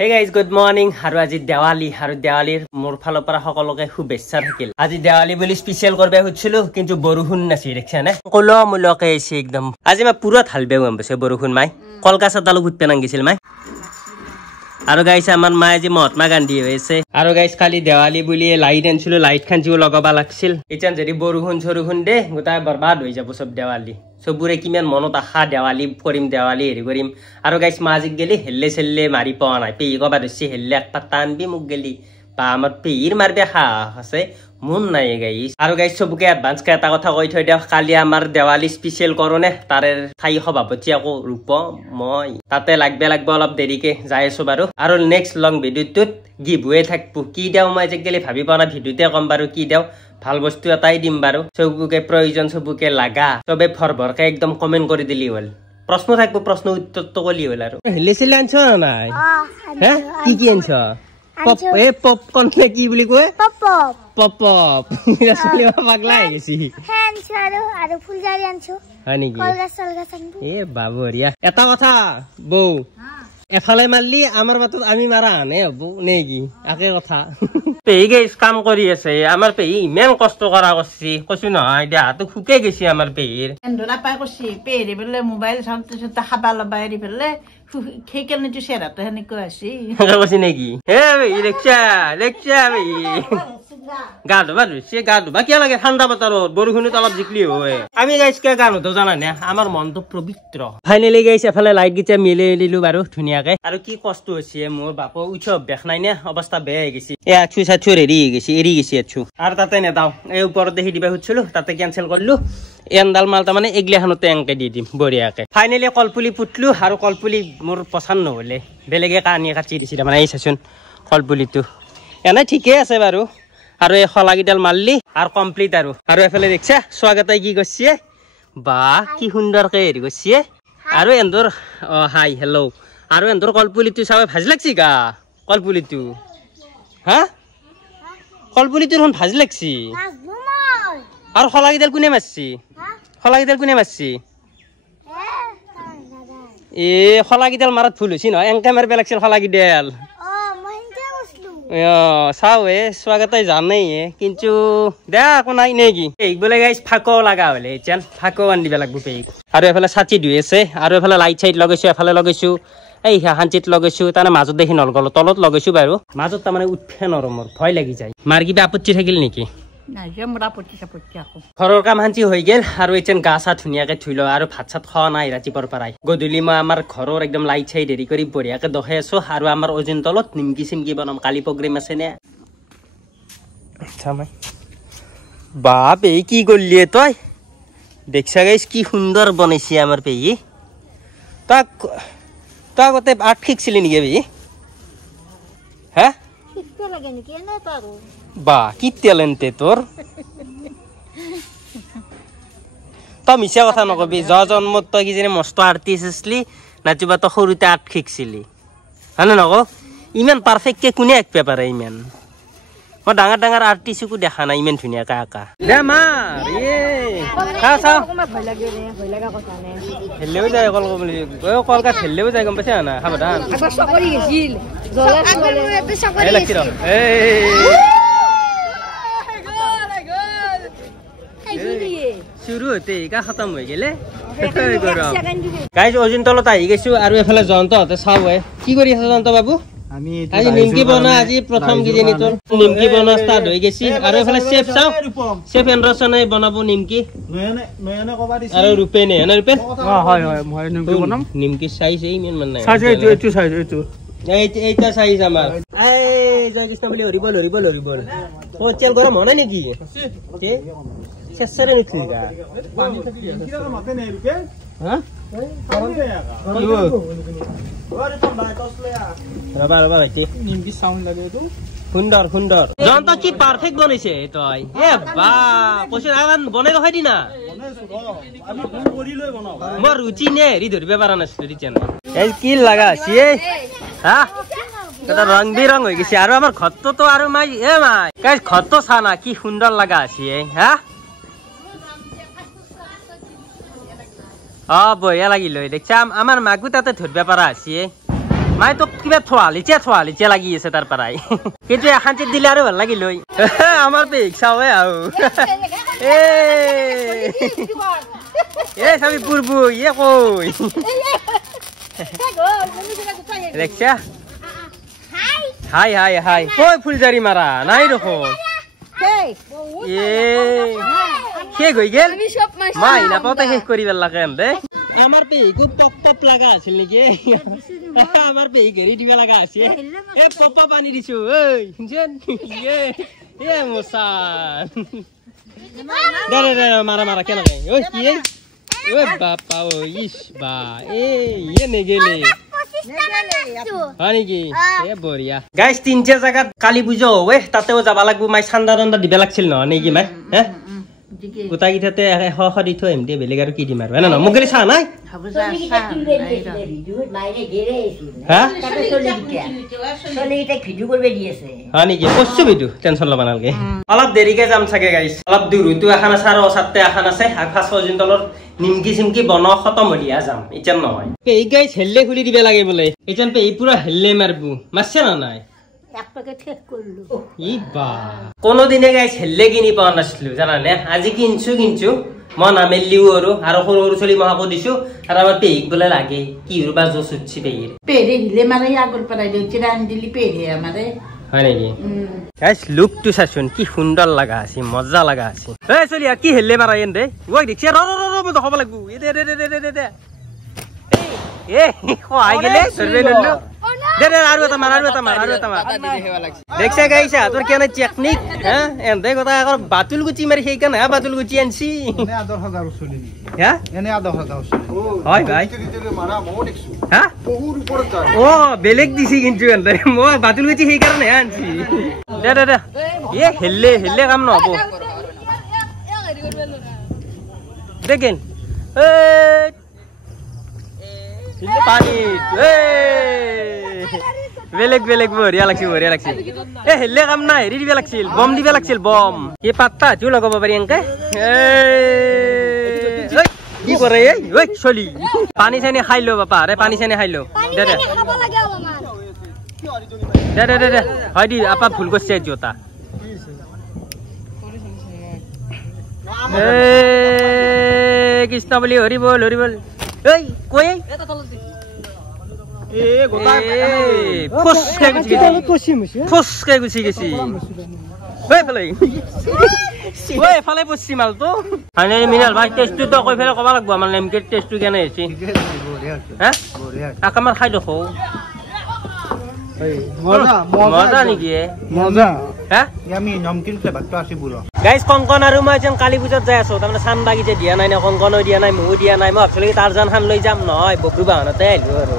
Hey guys, good morning. Haru aji Diwali. Haru Diwalir mor phalo para সকলোকে শুভেচ্ছা থাকিল। আজি Diwali বুলি স্পেশাল করবে হচ্ছিল কিন্তু বৰষুণ নাছি দেখছ না। কলো মুলকে এসে একদম। আজি মা পুৰা থালবে গমছে বৰষুণ মাই। কলকাতা তালু ঘুৰতে নাঙ্গিছিল মাই। আৰু গাইস আমাৰ মায়ে যে মহাত্মা গান্ধী হৈছে। আৰু গাইস খালি Diwali বুলি লাইট আনছিল লাইট খান জিও লগাবা লাগছিল। এটান যদি বৰষুণ দে গোটাই বৰবাদ হৈ যাব সব Diwali। সবুৰে কিমান মনত আশা Diwali কৰিম Diwali হেৰি কৰিম আৰু গাইস মাজিক গেলি হেল্লে সেল্লে মারি পাওয়া নাই পেই কবা দছি হেল্লে এক পাতা আনবি মুক গেলি বা আমার পেইর মারবে খা আছে মন নাই গাইস আৰু গাইস সবুকে অ্যাডভান্স কে এটা কথা কই থৈ দিও কালি আমার Diwali স্পেশাল করনে তারে ঠাই সভাপতি আকো রূপ মই তাতে লাগবে অলপ দেরিকে যাই আছো বাৰু আৰু নেক্সট লং ভিডিওটোত গিভওয়ে থাকবো কি দেও মই যে গেলি ভাবি পাও না ভিডিওতে কম বাৰু কি দেও ভাল বস্তু এটাই দিম বাৰু সবুকে প্রয়োজন সবুকে লাগা সবে ফরভরকে একদম কমেন্ট করে দিলি হল প্রশ্ন থাকবো প্রশ্ন উত্তর তো কলি হল আর হেলেছিল আনছ না নাই হ্যাঁ কি আনছ পপ এ পপকর্ন নে কি বলি কয় পপ আসলে পাগলা হয়ে গেছি হ্যাঁ আনছো আর ফুলজারি আনছো হয় নাকি কলগাছ আনবো এ বাবরিয়া এটা কথা বউ এফালে মারলি আমার মাতত আমি মারা আনে হবো নেকি একে কথা পেই গাইস কাম কৰি আছে আমাৰ পেই ইমান কষ্ট কৰা কৰছি কইছো নহয় দেহাটো খুকে গেছি আমাৰ পেইৰ এন্দলা পাই করছি পেরি বলে মোবাইল সামতে সামতে হাবা লবা এরি ফেললে খেকেল নিচে সেরাতে হেনে কই আসি কইছি নাকি হে ভাই লেকচা ভাই গা ধুবা কি লাগে ঠান্ডা বতৰত বৰষুণত অলপ জিকলি হয় আমি গাইস কে গান তো জানা না আমার মন তো পবিত্র ফাইনালি গাইস এফালে লাইট গিটা মিলে লিলু বাৰু ধুনিয়াকে আৰু কি কষ্ট হৈছে মোৰ বাপ উঠে অভ্যাস নাই না অৱস্থা বেয়া হৈ গেছি এ আছু সাছু এৰি গেছি আছু আৰু তাতে নেদাও এই ওপৰত দেখি দিবা হচ্ছিল তাতে ক্যান্সেল করলু এন্দাল মাল তা মানে এগলাখানতে এংকে দি দিম বঢ়িয়াকে ফাইনালি কলপুলি পুতলু আৰু কলপুলি মোৰ পছন্দ নহলে বেলেগে কানি কাটি দিছিল মানে এই চাচোন কলপুলিটো এনে ঠিকই আছে বাৰু আৰু এই খলাগিডাল মাৰলি আৰ কমপ্লিট আৰু এফালে দেখছা স্বাগতাই কি কৰছে বা কি সুন্দৰকে হেৰি কৰছে আৰু এন্দৰ হাই হেল্ল আৰু এন্দৰ কলপুলিটো চাবে ভাজি লাগছি গা কলপুলিটো হ্যাঁ কলপুলিটো হন ভাজি লাগছি আৰু খলাগিডাল কোনে মারছি এ খলাগিডাল মারাত ভুল হইছি নহয় এংকে মারবে লাগছিল খলাগিডাল চাও স্বাগতাই জানেই কিন্তু দেখা একো নাই নেকি পেইক বোলে গাইছ ফাঁকো লাগা হলে এতিয়া ফাঁকো আনি দিব লাগবো পেইক আৰু এফালে ছাতি ধুই আছে আৰু এফালে লাইট চাইট লগাইছো এফালে লগাইছো এই হাঞ্চিত লগাইছো তাৰমানে মাজত দেখি নলগলো তলত লগাইছো বাৰু মাজত তাৰমানে উঠে নৰমৰ ভয় লাগি যায় মাৰ কিবা আপত্তি থাকিল নেকি ঘৰৰ কাম হাঞ্চি হৈ গেল আৰু এতিয়া গা চা ধুনীয়াকে ধুই ল আৰু ভাত চাত খোৱা নাই ৰাতিপুৱাৰ পৰাই গধূলি মই আমাৰ ঘৰৰ একদম লাইট চাইট দেৰি কৰি বঢ়িয়াকে দখাই আছো আৰু আমাৰ ওজন তলত নিমকি চিমকি বনাম কালি প্ৰগ্ৰেম আছে নে বাপ এই কি করলি তই দেখছা গাইছ কি সুন্দর বনাইছি আমার পেই তাক তই আগতে আর্ট শিকছিলি নেকি পেই হ্যাঁ বা কি ট্যালেন্টে তোর তই মিছা কথা নকবি জন্মত তই কি মস্ত আর্টিস্ট আছিলি নাচিবা তই সৰুতে আৰ্ট শিকছিলি হয়নে নক ইমান পাৰফেক্টকে কোনে আঁকিব পাৰে ইমান মই ডাঙৰ আৰ্টিষ্টকো দেখা নাই ইমান ধুনীয়াকে আঁকা দে মাৰ চাও হেল্লেও যায় কলকাত হেল্লেও যায় গম পাইছা না সাৱধান শুরু হতে গা খতম হৈ গেলে গাইজ অজিন তলত আহি গৈছো আৰু এফালে জয়ন্ত হতে চাও কি কৰি আছে জয়ন্ত বাবু আজি নিমকি বনা আজি প্ৰথম কিজনী তোৰ নিমকি বনা ষ্টাৰ্ট হৈ গেছি আৰু এফালে চেফ চাও চেফ এন্দ্ৰসনে বনাব নিমকি নয়নে কবা দিছি আৰু ৰূপেনে এনে ৰূপেন হয় মই নিমকি বনাম নিমকি সাইজ এই মেন মান নাই সাইজ এইটো সাইজ এইটা সাইজ আমাৰ এই জয় কৃষ্ণ বুলি হৰিবল ও তেল গৰম হয় নেকি কে চেছৰে নিখিগা পানী থাকি নিমকি মাতে নাই ৰূপে হ্যাঁ ৰবা ভাইটি নিমকি সাউন্ড লাগে তো সুন্দৰ জয়ন্ত কি পাৰফেক্ট বনাইছে তই এ বা কৈছ আগান বনাই ৰখাই দি না আমি ফোন কৰি লৈ বনাও মোৰ ৰুচি নে হেৰি ধৰিব পাৰা নাছিলো ৰিচেন এই কি লাগা আছে হা এটা ৰং বিৰং হৈ গৈছে আৰু আমাৰ ঘৰটো তো আৰু মাই গাইস ঘৰটো চানা কি সুন্দৰ লাগা আছে হা বঢ়িয়া লাগিল দেখছা আমাৰ মাকো তাতে ধৰিব পাৰা আছে মাই তো কিবা থোৱা লিচে লাগি আছে তাৰ পৰাই কিন্তু এখান্তিত দিলে আৰু ভাল লাগিল হৈ আমাৰ পেক চাওৱে আও এ চাবি পূৰ্বু ইয়ে কই দেখছা হাই হাই হাই কই ফুলজাৰি মাৰা নাই দেখো এ শেষ হৈ গেল মাই নাপাওঁতে শেষ কৰি পেলাকে দে আমাৰ পেহীকো পপ পপ লাগা আছিল নেকি আমাৰ পেহী ঘেৰি দিব লগা আছে এ পপ পপ আনি দিছো ঐ শুনছেন এ মোচান দে দে দে মাৰা মাৰা কেনেকে ঐ কি ঐ বাপা ঐ ইস বা ইয়ে নেগেলে হয় নেকি এ বঢ়িয়া গাইজ 3টা জাগাত কালি পুজা হয় তাতেও যাব লাগব মাই চান্দা দান্দা দিব লাগছিল ন নেকি মাই হে গোটা গিটাতে হ দি থৈ এমতি বেলেগ আৰু কি দিম আৰু না মোক গলি চাহ নাই হয় নেকি কষ্ট বিদু টেনচন ল'ব নালাগে অলপ দেৰিকে যাম চাগে গাইজ অলপ দূৰতো এখন আছে আৰু ওচৰতে এখন আছে আগফাচ তলৰ নিমকি চিমকি বনোৱা খতম হলিয়া যাম এতিয়া নহয় পেহী গাইজ হেল্লে খুলি দিব লাগে বোলে এতিয়া পেহী পুৰা হেল্লে মাৰবো মাৰছে না নাই কোনোদিনে গাইছ হেল্লে কিনি পোৱা নাছিলো জানানে আজি কিনছো মই নামেলিও আৰু সৰু সৰু চলি মহাকো দিছো আৰু আমাৰ পেহীক বোলে লাগে কি বা জোচ উঠছি পেহীৰ পেহী দিলে মানে আগৰ পৰাই দেউতি ৰান্ধি দিলি পেহী আমাৰে হয় নেকি গাইছ লুকটো চাচোন কি সুন্দৰ লগা আছে মজা লগা আছে এ চলিয়া কি হেল্লে মাৰা এন দে ঐ দেখছি ৰ মই দেখাব লাগব এ দে এ খোৱাই গেলে ধৰবে নল্লো দে আৰু এটা মাৰ দেখছা গাইছা তোৰ কেনে টেকনিক হা এন্দে কথা আকৌ বাতুল গুচি মাৰি সেইকাৰণে বাতুল গুচি আনছি হয় ভাই অ বেলেগ দিছি কিন্তু এন্দে মই বাতুল গুচি সেইকাৰণে আনছি দে এ হেল্লে কাম নহব দেখেন পানী বেলেগ বঢ়িয়া লাগছি এ হেল্লে কাম নাই হেৰি দিব লাগছিল বম দিব লাগছিল বম এই পাত্তা হাতিও লগাব পাৰি এনেকে কি কৰে ঐ চলি পানী চানী খাই লো বাপা ৰে পানী চানী খাই লো দে হয় দি আপা ভুল কৰিছে জোতা কৃষ্ণ বুলি হৰি বল ঐ কৈ ফসকে গুচি গেছি এফালে পশ্চিম মালটো মিনাল ভাই টেষ্টটো তো কৈ ফেলে ক'ব লাগব আমাৰ নেমকেট টেষ্টটো কেনে হৈছে আমাৰ খাই দেখো মজা নেকি মজা গাইজ কংকন আৰু মই যেন কালী পূজাত যাই আছো তাৰমানে চান্দাগিতে দিয়া নাই কংকনো দিয়া নাই ময়ো দিয়া নাই মই ভাবছিলো টাৰজান খান লৈ যাম নহয় বব্ৰু বাহনতে আহিলো আৰু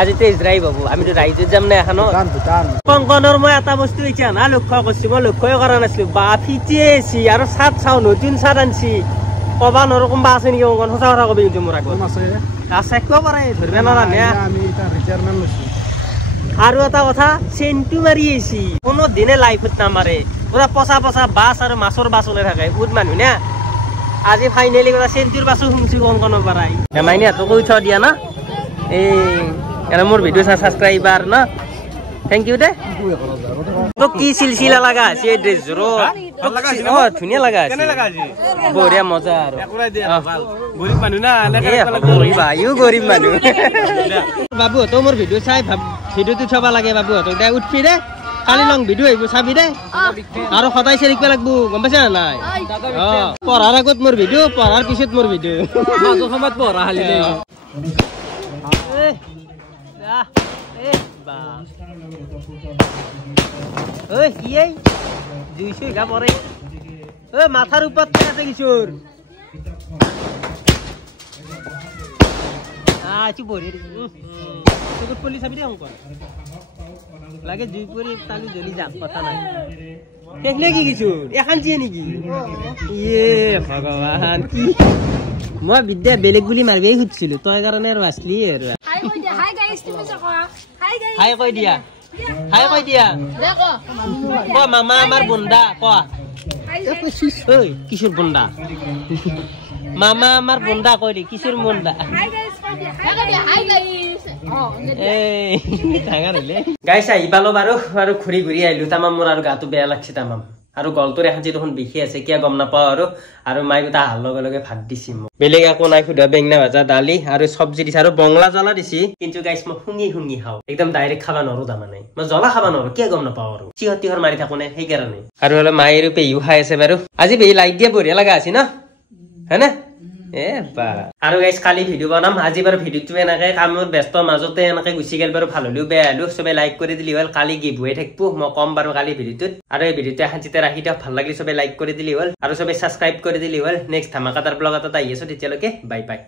আজি তেজ ড্ৰাইভ হব আমিতো ৰাইজত যাম না এখন কংকনৰ মই এটা বস্তু এতিয়া না লক্ষ্য কৰিছো মই লক্ষ্যই কৰা নাছিলো বা ফিটিয়েছি আৰু চাট চাওঁ নতুন চাট আনছি কবা নৰো কোনোবা আছে নেকি কংকন সঁচা কথা কবি কিন্তু মোৰ আগত আছে কিয় পাৰে ধৰিব নাজানে আৰু এটা কথা চেণ্টু মাৰি আহিছি কোনো দিনে লাইফত নামাৰে পুৰা পচা বাছ আৰু মাছৰ বাছ ওলাই থাকে বহুত মানুহ না আজি ফাইনেলি কথা চেণ্টুৰ বাছো শুনছি কংকনৰ পৰাই হেমাইনি হাতকো উঠাই দিয়া না এই মোৰ ভিডিঅ' ছাবস্ক্ৰাইবাৰ না থেংক ইউ দে তোক কি চিলচিলা লগা আছে এই ড্ৰেছযোৰ ধুনীয়া লগা আছে বঢ়িয়া মজা আৰু গৰীব মানুহ না গৰীব মানুহ বাবুহঁতেও মোৰ ভিডিঅ' চাই ভিডিঅ'টো চাব লাগে বাবুহঁতক দে উঠবি দে কালি লং ভিডিঅ' আহিব চাবি দে আৰু সদায় চেৰিব লাগব গম পাইছা না নাই পঢ়াৰ আগত মোৰ ভিডিঅ' পঢ়াৰ পিছত মোৰ ভিডিঅ' মাজৰ সময়ত পঢ়া খালি মাথার উপর আছে কিশোর চাবি দে অঙ্কন লাগে জুই পরি তালু জ্বলি যাক কথা নাই দেখলে কি কিশোর এখন দিয়ে নেকি ইয়ে ভগবান কি মই বিদ্যা বেলেগ গুলি মারবেই খুঁজছিলো তই কাৰণে আৰু আসলি আৰু হাই কৈ দিয়া ক মামা আমাৰ বন্ধা ক কিশোৰ বন্ধা মামা আমাৰ বন্ধা কৈ দি কিশোৰ বন্ধা এই ডাঙৰ হলে গাইছ আহিপালো বাৰু ঘূৰি ঘূৰি আহিলো তামাম মোৰ আৰু গাটো বেয়া লাগছে তামাম আৰু গলটোৰ এখানচি দেখোন বিষি আছে কিয় গম নাপাওঁ আৰু মায়ে গোটা আহাৰ লগে লগে ভাত দিছি মোক বেলেগ একো নাই সুধা বেঙনা ভাজা দালি আৰু চব্জি দিছে আৰু বংলা জ্বলা দিছি কিন্তু গাইছ মই শুঙি খাওঁ একদম ডাইৰেক্ট খাবা নোৱাৰো তাৰমানে মই জ্বলা খাবা নোৱাৰো কিয় গম নাপাওঁ আৰু চিহৰ তিহৰ মাৰি থাকো নে সেইকাৰণে আৰু অলপ মায়ে আৰু পেহীও খাই আছে বাৰু আজি পেহী লাইট দিয়া বঢ়িয়া লগা আছে ন হয়নে আৰু গাইছ কালি ভিডিঅ' বনাম আজি বাৰু ভিডিঅ'টো এনেকে কামত ব্যস্ত মাজতে এনেকে গুচি গেল বাৰু ভাল হলেও বেয়া হলেও চবে লাইক কৰি দিলি হ'ল কালি গিভ হৈ থাকিব মই কম বাৰু কালি ভিডিঅ'টোত আৰু এই ভিডিঅ'টো এখানচিতে ৰাখি দিয়ক ভাল লাগিলে চবে লাইক কৰি দিলি হ'ল আৰু চবে ছাবস্ক্ৰাইব কৰি দিলি হ'ল নেক্সট ধামাকাদাৰ ব্লগ এটা আহি আছো তেতিয়ালৈকে বাই বাই